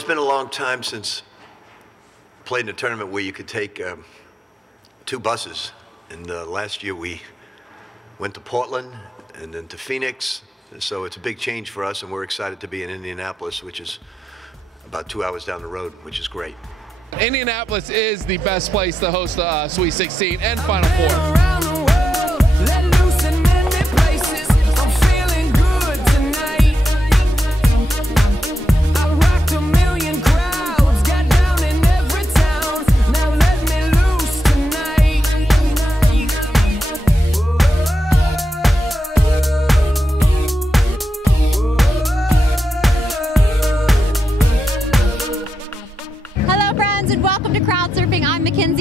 it's been a long time since I played in a tournament where you could take 2 buses. And last year we went to Portland and then to Phoenix. And so it's a big change for us, and we're excited to be in Indianapolis, which is about 2 hours down the road, which is great. Indianapolis is the best place to host the Sweet 16 and Final Four.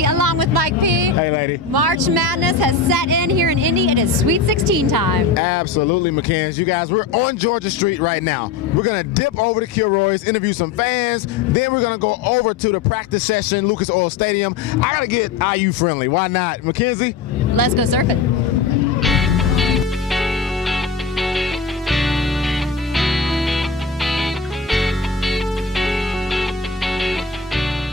Along with Mike P. Hey, lady. March Madness has set in here in Indy. It is Sweet 16 time. Absolutely, McKenzie. You guys, we're on Georgia Street right now. We're going to dip over to Kilroy's, interview some fans. Then we're going to go over to the practice session, Lucas Oil Stadium. I got to get IU friendly. Why not? McKenzie? Let's go surfing.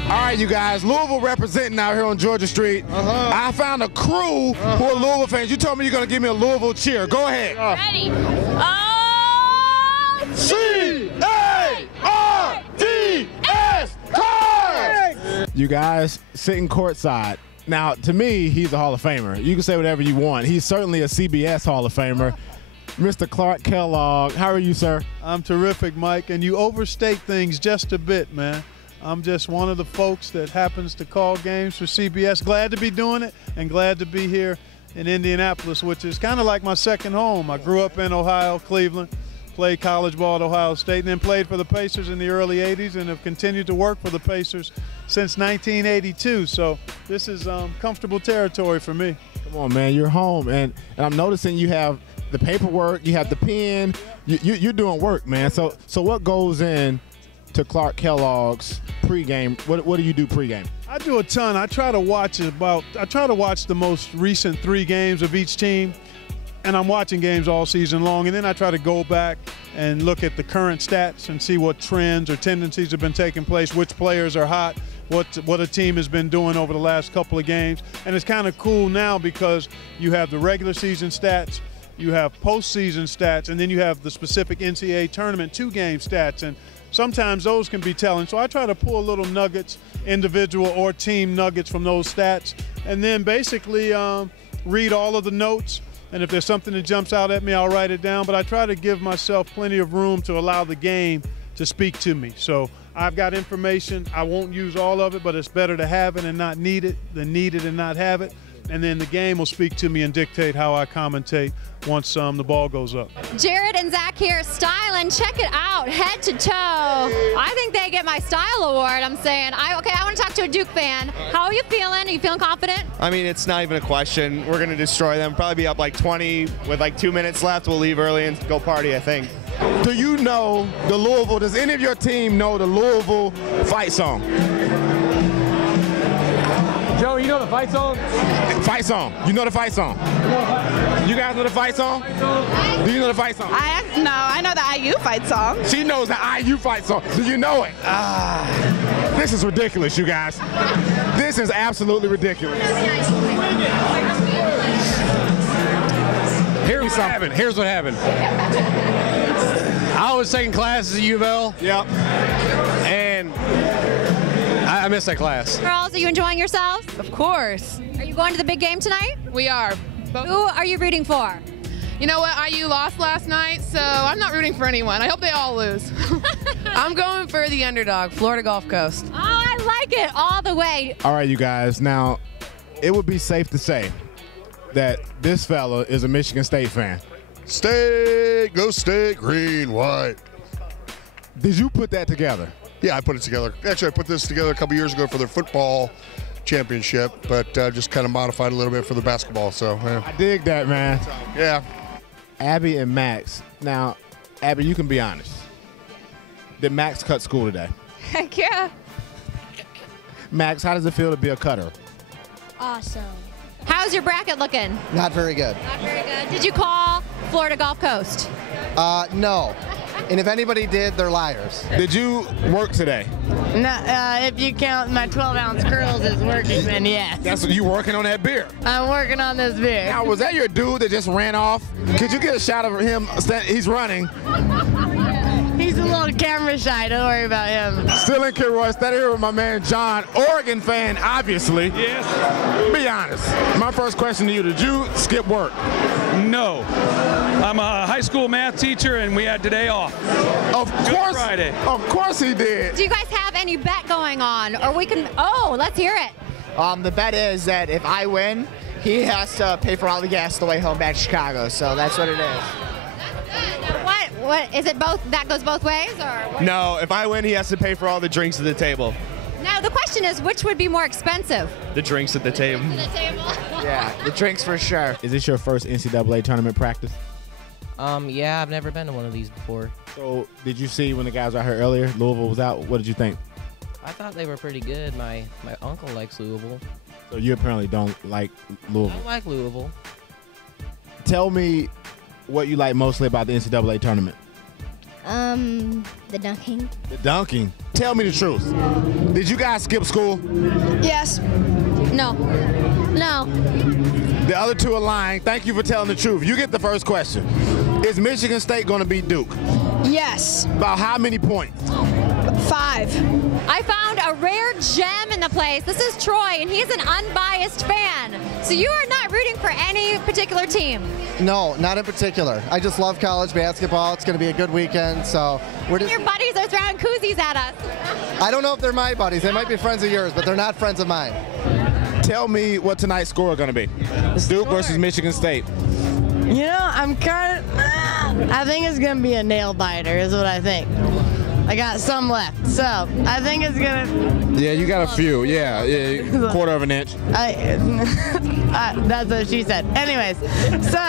All right, you guys, Louisville representing out here on Georgia Street. I found a crew who are Louisville fans. You told me you're going to give me a Louisville cheer. Go ahead. Ready? C-A-R-D-S, Cards! You guys sitting courtside. Now, to me, he's a Hall of Famer. You can say whatever you want. He's certainly a CBS Hall of Famer. Mr. Clark Kellogg, how are you, sir? I'm terrific, Mike, and you overstate things just a bit, man. I'm just one of the folks that happens to call games for CBS. Glad to be doing it and glad to be here in Indianapolis, which is kind of like my second home. I grew up in Ohio, Cleveland, played college ball at Ohio State, and then played for the Pacers in the early 80s and have continued to work for the Pacers since 1982. So this is comfortable territory for me. Come on, man, you're home. And I'm noticing you have the paperwork, you have the pen, you're doing work, man. So what goes in to Clark Kellogg's pregame? What do you do pregame? I do a ton. I try to watch the most recent 3 games of each team, and I'm watching games all season long, and then I try to go back and look at the current stats and see what trends or tendencies have been taking place, which players are hot, what a team has been doing over the last couple of games. And it's kind of cool now because you have the regular season stats, you have postseason stats, and then you have the specific NCAA tournament 2-game stats. And sometimes those can be telling. So I try to pull little nuggets, individual or team nuggets from those stats, and then basically read all of the notes. And if there's something that jumps out at me, I'll write it down. But I try to give myself plenty of room to allow the game to speak to me. So I've got information. I won't use all of it, but it's better to have it and not need it than need it and not have it. And then the game will speak to me and dictate how I commentate once the ball goes up. Jared and Zach here, styling. Check it out, head to toe. I think they get my style award. I'm saying, I want to talk to a Duke fan. How are you feeling? Are you feeling confident? I mean, it's not even a question. We're going to destroy them. Probably be up like 20 with like 2 minutes left. We'll leave early and go party, I think. Do you know the Louisville, does any of your team know the Louisville fight song? Joe, you know the fight song? Fight song. You know the fight song? You guys know the fight song? Do you know the fight song? I know the IU fight song. She knows the IU fight song. Do you know it? This is ridiculous, you guys. This is absolutely ridiculous. Here's what happened. I was taking classes at U of L. Yep. And I missed that class. Girls, are you enjoying yourselves? Of course. Are you going to the big game tonight? We are. Who are you rooting for? You know what? IU lost last night, so I'm not rooting for anyone. I hope they all lose. I'm going for the underdog, Florida Gulf Coast. Oh, I like it all the way. All right, you guys. Now, it would be safe to say that this fella is a Michigan State fan. State, go State, green, white. Did you put that together? Yeah, I put it together. Actually, I put this together a couple years ago for their football championship, but just kind of modified a little bit for the basketball. So yeah. I dig that, man. Yeah. Abby and Max. Now, Abby, you can be honest. Did Max cut school today? Heck yeah. Max, how does it feel to be a cutter? Awesome. How's your bracket looking? Not very good. Not very good. Did you call Florida Gulf Coast? No. And if anybody did, they're liars. Did you work today? No, if you count my 12-ounce curls as working, then yes. That's what you working on that beer. I'm working on this beer. Now, was that your dude that just ran off? Could you get a shot of him? He's running. He's a little camera shy. Don't worry about him. Still in Kilroy. Standing here with my man John, Oregon fan, obviously. Yes. Be honest. My first question to you: did you skip work? No. I'm a high school math teacher, and we had today off. Of course. Friday. Of course he did. Do you guys have any bet going on, or we can? Oh, let's hear it. The bet is that if I win, he has to pay for all the gas the way home back to Chicago. So that's what it is. What is it? Both that goes both ways, or what? No, if I win, he has to pay for all the drinks at the table. Now the question is, which would be more expensive? The drinks at the table. Yeah, the drinks for sure. Is this your first NCAA tournament practice? Yeah, I've never been to one of these before. So, did you see when the guys were out here earlier, Louisville was out? What did you think? I thought they were pretty good. My uncle likes Louisville. So you apparently don't like Louisville. I like Louisville. Tell me what you like mostly about the NCAA tournament. The dunking. The dunking. Tell me the truth. Did you guys skip school? Yes. No. No. The other two are lying. Thank you for telling the truth. You get the first question. Is Michigan State going to beat Duke? Yes. About how many points? 5. I found a rare gem in the place. This is Troy, and he's an unbiased fan. So you are not rooting for any particular team? No, not in particular. I just love college basketball. It's going to be a good weekend, so we're just... Your buddies are throwing koozies at us. I don't know if they're my buddies. They might be friends of yours, but they're not friends of mine. Tell me what tonight's score is going to be. Duke versus Michigan State. You know, I'm kind of... I think it's going to be a nail biter is what I think. I got some left, so I think it's going to... Yeah, you got a few. Yeah, quarter of an inch. That's what she said. Anyways, so...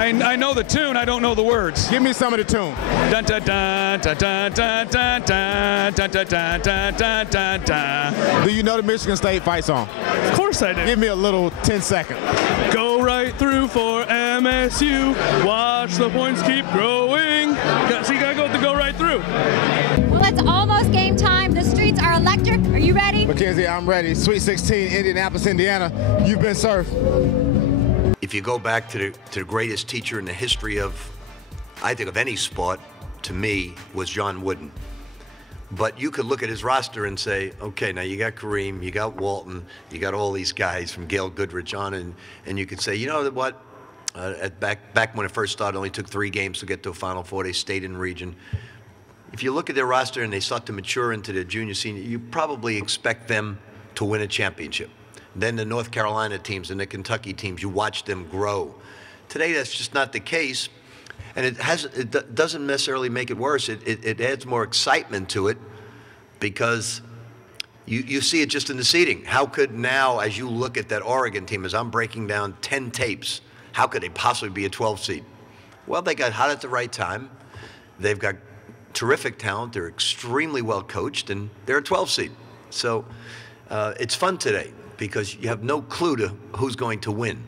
I know the tune, I don't know the words. Give me some of the tune. Dun dun dun dun dun dun dun dun dun dun dun dun dun dun. Do you know the Michigan State fight song? Of course I do. Give me a little 10-second. Go right through for MSU. Watch the points keep growing. So you gotta go with the go right through. Well, it's almost game time. The streets are electric. Are you ready? Mackenzie, I'm ready. Sweet 16, Indianapolis, Indiana. You've been served. If you go back to the greatest teacher in the history of, I think, of any sport, to me, was John Wooden. But you could look at his roster and say, okay, now you got Kareem, you got Walton, you got all these guys from Gail Goodrich on, and you could say, you know what? Back when it first started, it only took 3 games to get to a Final Four. They stayed in region. If you look at their roster and they start to mature into their junior, senior, you probably expect them to win a championship. Then the North Carolina teams and the Kentucky teams, you watch them grow. Today, that's just not the case. And it doesn't necessarily make it worse. It adds more excitement to it because you see it just in the seeding. How could now, as you look at that Oregon team, as I'm breaking down 10 tapes, how could they possibly be a 12 seed? Well, they got hot at the right time. They've got terrific talent. They're extremely well coached, and they're a 12 seed. So it's fun today because you have no clue to who's going to win.